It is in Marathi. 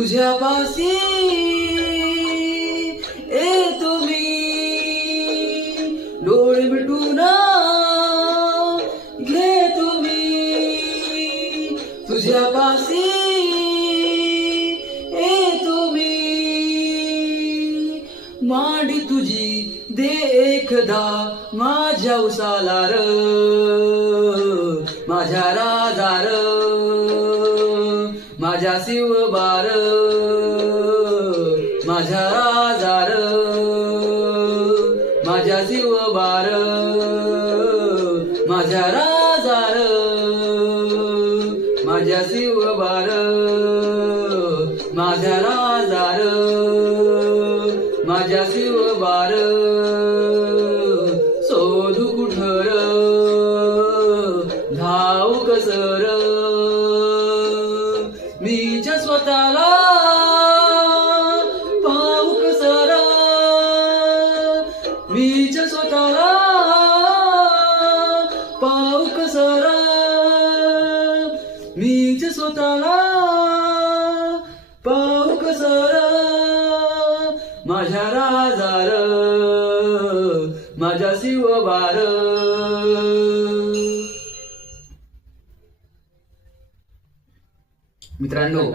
तुझ्यापासी येतो मी डोळे मिटून घेतो मी तुझ्यापासी येतो मी मांडी तुझी दे एकदा माझ्या उसाला र माझ्या राजार माझ्या शिवबार माझ्या राजार माझ्या शिवबार माझ्या राजार माझ्या शिवबार माझ्या राजार माझ्या शिवबार शोधू कुठर धावू कसर मीच्या स्वतःला पाहू कसर मीच्या स्वतःला पाहू कसर मीच्या स्वतःला पाहू कसर माझ्या राजार माझ्या शिवबार मित्रांनो